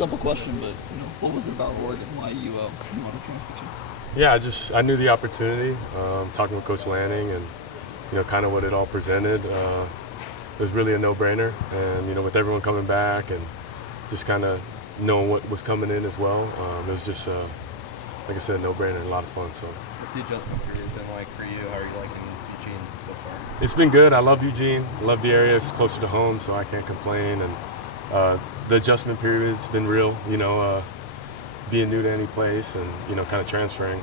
simple question, but what was it about Oregon? Why you want to transfer to? Yeah, I knew the opportunity. Talking with Coach Lanning and kind of what it all presented, it was really a no-brainer. And with everyone coming back and just kind of knowing what was coming in as well, it was just like I said, a no-brainer and a lot of fun. So. What's the adjustment period been like for you? How are you liking Eugene so far? It's been good. I love Eugene. I love the area. It's closer to home, so I can't complain. And the adjustment period's been real. Being new to any place and kind of transferring.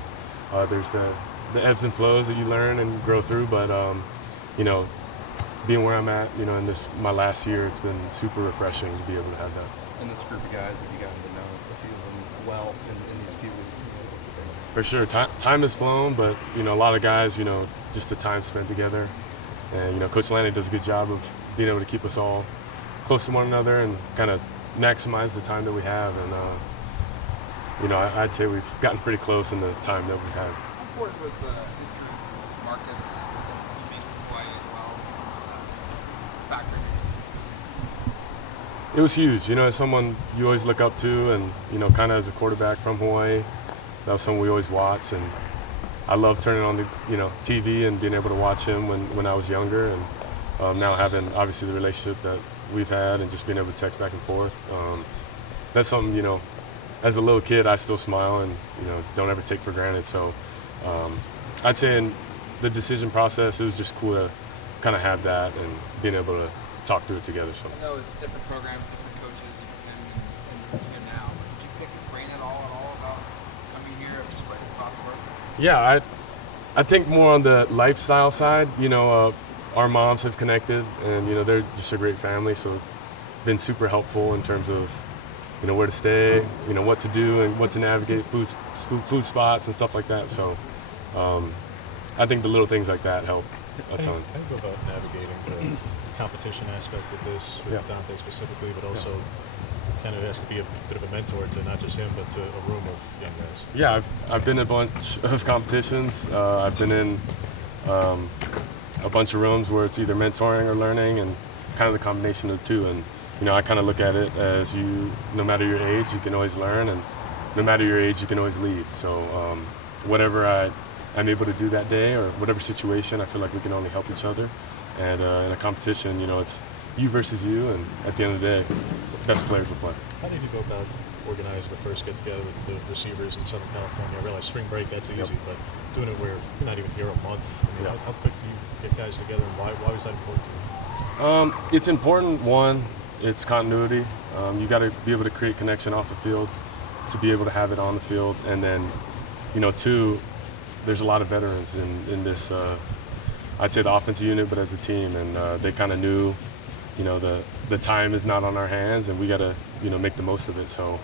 There's the ebbs and flows that you learn and grow through, but being where I'm at, in my last year, it's been super refreshing to be able to have that. And this group of guys, have you gotten to know a few of them well in these few weeks? What's it been? For sure, time has flown, but a lot of guys, just the time spent together, and Coach Lanning does a good job of being able to keep us all close to one another and kind of maximize the time that we have. And I'd say we've gotten pretty close in the time that we've had. How important was the history of Marcus and you being from Hawaii as well factor in your decision? It was huge. As someone you always look up to, and kind of as a quarterback from Hawaii, that was someone we always watched. And I love turning on the TV and being able to watch him when I was younger, and now having obviously the relationship that we've had and just being able to text back and forth. That's something as a little kid, I still smile and don't ever take for granted. So I'd say in the decision process, it was just cool to kind of have that and being able to talk through it together. So I know it's different programs, different coaches, and Michigan now. But did you pick his brain at all about coming here, or just where his thoughts were? Yeah, I think more on the lifestyle side. Our moms have connected, and they're just a great family, so been super helpful in terms of where to stay, what to do and what to navigate food spots and stuff like that. So I think the little things like that help a ton. How do you go about navigating the competition aspect of this, with Dante specifically, but also kind of has to be a bit of a mentor to not just him, but to a room of young guys? Yeah, I've been in a bunch of competitions. I've been in a bunch of rooms where it's either mentoring or learning, and kind of the combination of the two. And I kind of look at it as no matter your age, you can always learn, and no matter your age, you can always lead. So whatever I'm able to do that day, or whatever situation, I feel like we can only help each other. And in a competition, it's you versus you, and at the end of the day, the best players will play. How did you go about organizing the first get-together with the receivers in Southern California? I realize spring break, that's easy, but doing it where you're not even here a month, how quick do you get guys together, and why was that important to you? It's important, one, it's continuity. You got to be able to create connection off the field to be able to have it on the field. And then, two, there's a lot of veterans in this, I'd say the offensive unit, but as a team. And they kind of knew, the time is not on our hands, and we got to, make the most of it. So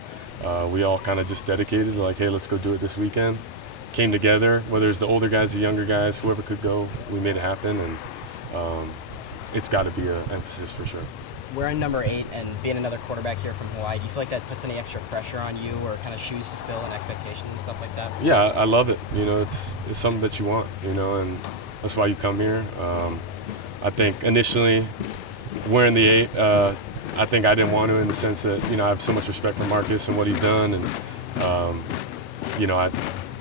we all kind of just dedicated, like, hey, let's go do it this weekend. Came together, whether it's the older guys, the younger guys, whoever could go, we made it happen. And it's got to be an emphasis for sure. We're in number 8, and being another quarterback here from Hawaii, do you feel like that puts any extra pressure on you, or kind of shoes to fill and expectations and stuff like that? Yeah, I love it. It's something that you want, and that's why you come here. I think initially wearing the 8, I think I didn't want to, in the sense that, I have so much respect for Marcus and what he's done, and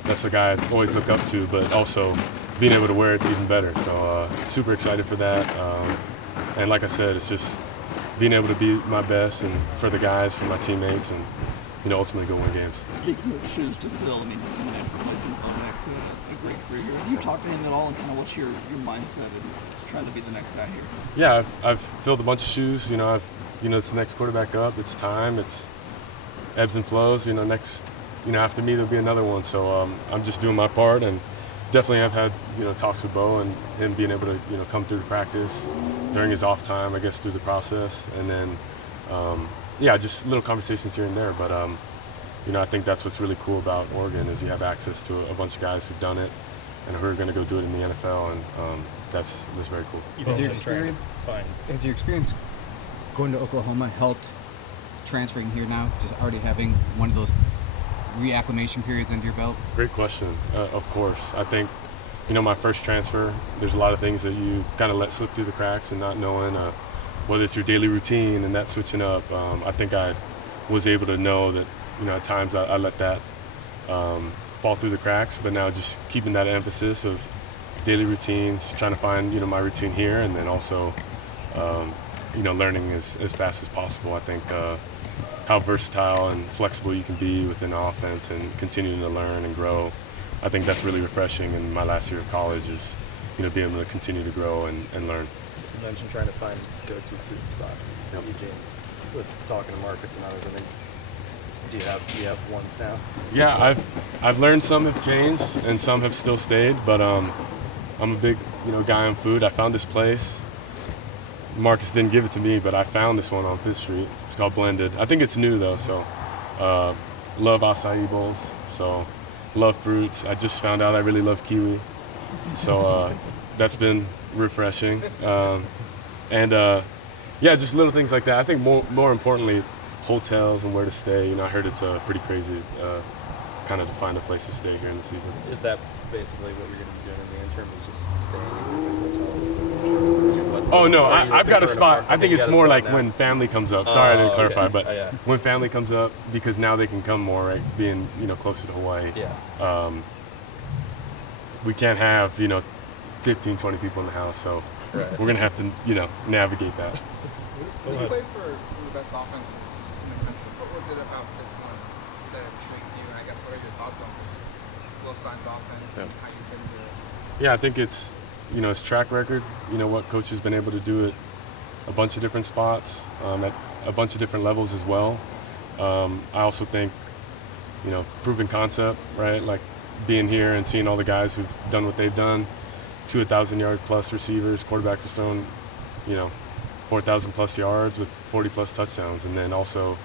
that's the guy I always look up to, but also being able to wear it's even better. So super excited for that. And like I said, it's just being able to be my best, and for the guys, for my teammates, and ultimately go win games. Speaking of shoes to fill, coming in replacing Bonex, a great career here. You talk to him at all, and kind of what's your mindset in trying to be the next guy here? Yeah, I've filled a bunch of shoes. It's the next quarterback up. It's time. It's ebbs and flows. Next, after me there'll be another one. So I'm just doing my part, and definitely I've had talks with Bo and him being able to come through the practice during his off time, I guess, through the process, and then just little conversations here and there. But I think that's what's really cool about Oregon, is you have access to a bunch of guys who've done it and who are going to go do it in the NFL, and that's very cool. Has your experience going to Oklahoma helped transferring here now, just already having one of those reacclimation periods under your belt? Great question. Of course. I think, my first transfer, there's a lot of things that you kind of let slip through the cracks, and not knowing whether it's your daily routine and that switching up. I think I was able to know that, at times I let that fall through the cracks, but now just keeping that emphasis of daily routines, trying to find, my routine here, and then also, learning as fast as possible. I think how versatile and flexible you can be within the offense and continuing to learn and grow. I think that's really refreshing in my last year of college is, being able to continue to grow and learn. You mentioned trying to find go-to food spots in Eugene. With talking to Marcus and others, I mean, do you have ones now? Yeah, I've learned some have changed and some have still stayed, but I'm a big guy on food. I found this place. Marcus didn't give it to me, but I found this one on Fifth Street. It's called Blended. I think it's new though, so love acai bowls. So love fruits. I just found out I really love kiwi, so that's been refreshing. Yeah, just little things like that. I think more importantly, hotels and where to stay. I heard it's pretty crazy kind of to find a place to stay here in the season. Is that basically what you're going to be doing in the interim? Is just staying in different hotels? Oh no, I've got a spot. I think it's more like now. When family comes up. Sorry, I didn't clarify, but when family comes up, because now they can come more, right? Being closer to Hawaii. Yeah. We can't have 15, 20 people in the house, so we're gonna have to navigate that. You played for some of the best offenses in the country. What was it about discipline that intrigued you? And I guess what are your thoughts on this Will Stein's offense and how you fit into it? Yeah, I think it's his track record. What coach has been able to do at a bunch of different spots, at a bunch of different levels as well. I also think proven concept, right? Like being here and seeing all the guys who've done what they've done. 2,000-yard plus receivers, quarterback has thrown 4,000 plus yards with 40 plus touchdowns, and then also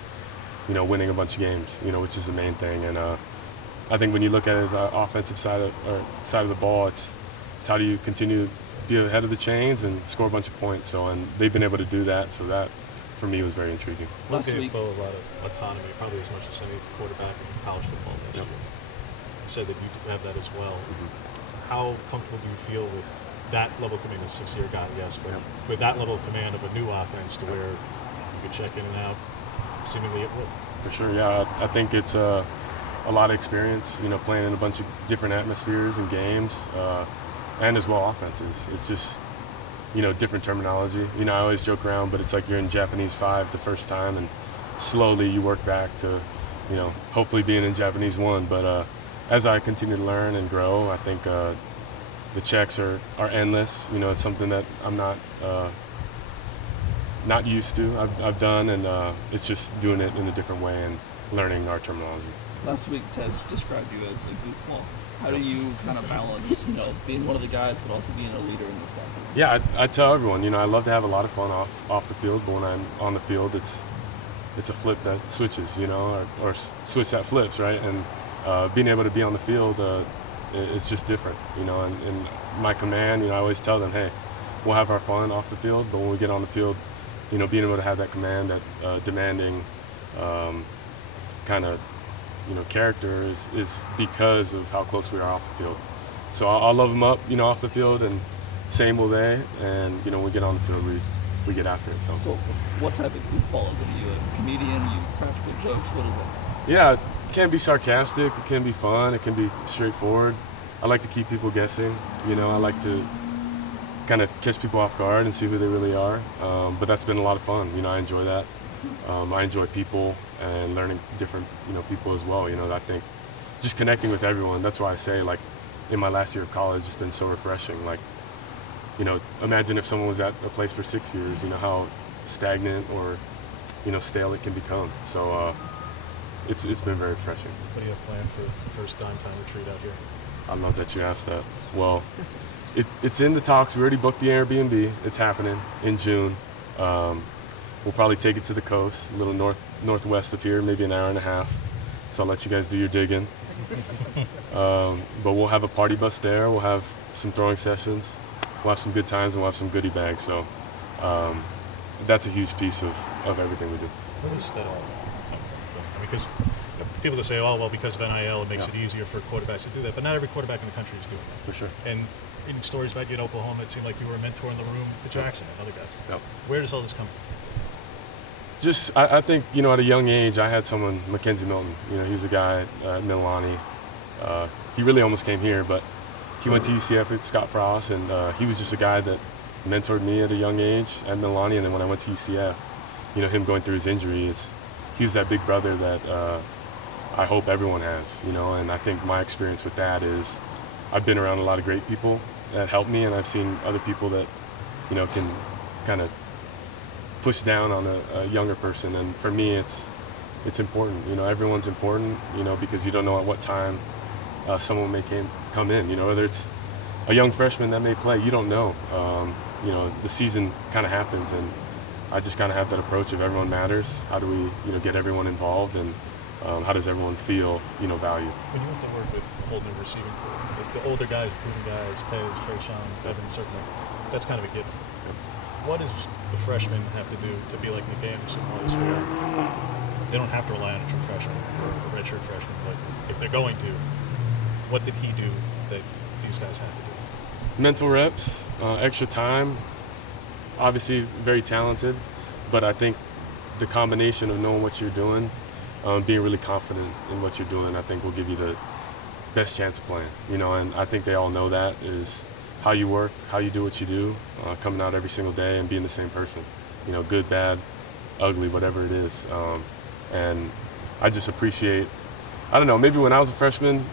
winning a bunch of games, which is the main thing. And I think when you look at it as an offensive side of the ball, it's how do you continue to be ahead of the chains and score a bunch of points. And they've been able to do that, so that for me was very intriguing. Will gave Bo a lot of autonomy, probably as much as any quarterback in college football last year. You said that you have that as well. Mm-hmm. How comfortable do you feel with that level of command? A 6-year guy, yes, but with that level of command of a new offense to where you could check in and out seemingly at will? For sure, yeah. I think it's a lot of experience, playing in a bunch of different atmospheres and games, and as well offenses. It's just, different terminology. I always joke around, but it's like you're in Japanese 5 the first time, and slowly you work back to, hopefully being in Japanese 1. But as I continue to learn and grow, I think the checks are endless. It's something that I'm not used to. I've done, and it's just doing it in a different way and learning our terminology. Last week, Tez described you as a goofball. How do you kind of balance, being one of the guys, but also being a leader in this locker room? Yeah, I tell everyone, I love to have a lot of fun off the field, but when I'm on the field, it's a flip that switches, or switch that flips, right? And being able to be on the field, it's just different, and my command, I always tell them, hey, we'll have our fun off the field, but when we get on the field, being able to have that command, that demanding kind of, character is because of how close we are off the field. So I'll love them up, off the field, and same will they, and, when we get on the field, we get after it. So what type of goofball is it? Are you a comedian? Are you practical jokes? What is it? Yeah, it can be sarcastic, it can be fun, it can be straightforward. I like to keep people guessing, I like to kind of catch people off guard and see who they really are. But that's been a lot of fun, I enjoy that. I enjoy people and learning different, people as well. I think just connecting with everyone, that's why I say, like, in my last year of college, it's been so refreshing. Like, imagine if someone was at a place for 6 years, how stagnant or, stale it can become. So it's been very refreshing. What do you have planned for the first time retreat out here? I love that you asked that. Well, it's in the talks. We already booked the Airbnb. It's happening in June. We'll probably take it to the coast, a little northwest of here, maybe an hour and a half. So I'll let you guys do your digging. But we'll have a party bus there. We'll have some throwing sessions. We'll have some good times, and we'll have some goodie bags. So that's a huge piece of everything we do. Where does that all come from? Because people that say, oh, well, because of NIL, it makes it easier for quarterbacks to do that. But not every quarterback in the country is doing that. For sure. And reading stories about you in Oklahoma, it seemed like you were a mentor in the room to Jackson and other guys. Yep. Where does all this come from? I think, at a young age, I had someone, Mackenzie Milton. He was a guy at Mililani. He really almost came here, but he went to UCF with Scott Frost, and he was just a guy that mentored me at a young age at Mililani. And then when I went to UCF, him going through his injury, he was that big brother that I hope everyone has, and I think my experience with that is I've been around a lot of great people that helped me, and I've seen other people that, can kind of push down on a younger person. And for me, it's important. Everyone's important, because you don't know at what time someone may come in, whether it's a young freshman that may play, you don't know. The season kind of happens, and I just kind of have that approach of everyone matters. How do we, get everyone involved, and how does everyone feel, valued? When you went to work with a whole new receiving corps, the older guys, proven guys, Taylor, Trayshawn, Evans, certainly, that's kind of a given. What does the freshmen have to do to be like Nick Anderson was, where they don't have to rely on a true freshman or a redshirt freshman, but if they're going to, what did he do that these guys have to do? Mental reps, extra time, obviously very talented, but I think the combination of knowing what you're doing, being really confident in what you're doing, I think will give you the best chance of playing. And I think they all know that is how you work, how you do what you do, coming out every single day and being the same person. Good, bad, ugly, whatever it is. And I just appreciate, I don't know, maybe when I was a freshman,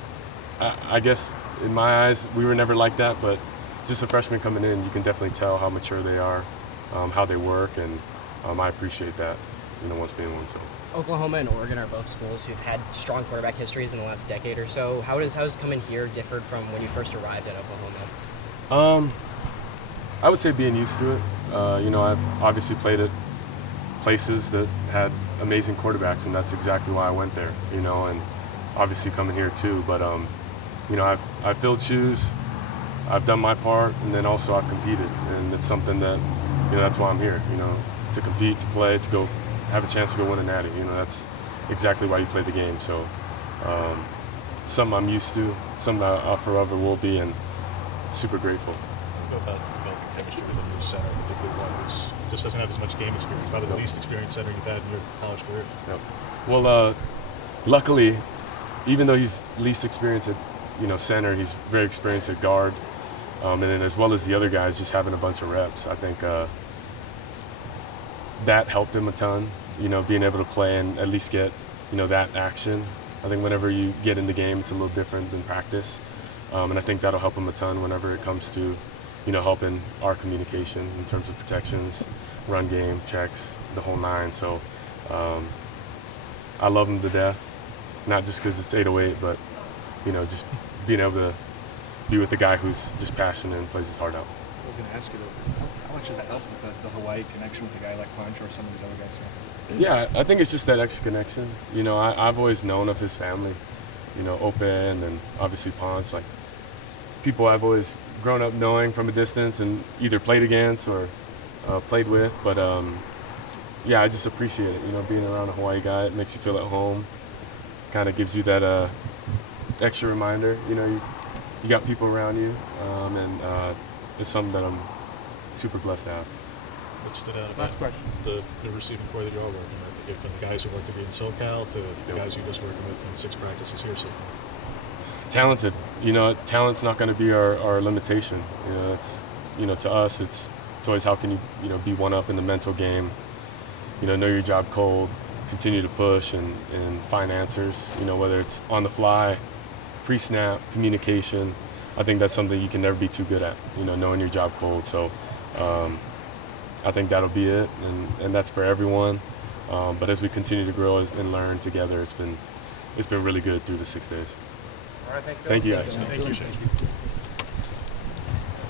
I guess in my eyes, we were never like that, but just a freshman coming in, you can definitely tell how mature they are, how they work, and I appreciate that, once being one. So. Oklahoma and Oregon are both schools who've had strong quarterback histories in the last decade or so. How does coming here differed from when you first arrived at Oklahoma? I would say being used to it. I've obviously played at places that had amazing quarterbacks, and that's exactly why I went there, and obviously coming here too. But, I've filled shoes, I've done my part, and then also I've competed. And it's something that, that's why I'm here, to compete, to play, to go have a chance to go win a natty. That's exactly why you play the game. So something I'm used to, something I forever will be, and super grateful. What about developing chemistry with a new center, particularly one who just doesn't have as much game experience, probably the least experienced center you've had in your college career? Yep. Well, luckily, even though he's least experienced at center, he's very experienced at guard, and then as well as the other guys, just having a bunch of reps. I think that helped him a ton. Being able to play and at least get that action. I think whenever you get in the game, it's a little different than practice. And I think that'll help him a ton whenever it comes to, helping our communication in terms of protections, run game, checks, the whole nine. So I love him to death, not just because it's 808, but, just being able to be with a guy who's just passionate and plays his heart out. I was going to ask you, though, how much does that help with the Hawaii connection with a guy like Poncho or some of these other guys? Yeah, I think it's just that extra connection. I've always known of his family, Open and obviously Ponch, like people I've always grown up knowing from a distance and either played against or played with. But yeah, I just appreciate it. Being around a Hawaii guy, it makes you feel at home. Kind of gives you that extra reminder. You got people around you, and it's something that I'm super blessed to have. What stood out about the receiving corps that you're all working with, from the guys who worked with you in SoCal to the guys you're just working with in 6 practices here so far? Talented. Talent's not going to be our limitation. It's to us, it's always how can you be one up in the mental game. Know your job cold, continue to push and find answers. Whether it's on the fly, pre-snap, communication. I think that's something you can never be too good at. Knowing your job cold. So. I think that'll be it, and that's for everyone. But as we continue to grow and learn together, it's been really good through the 6 days. All right, thanks, Thank you guys. Thank you.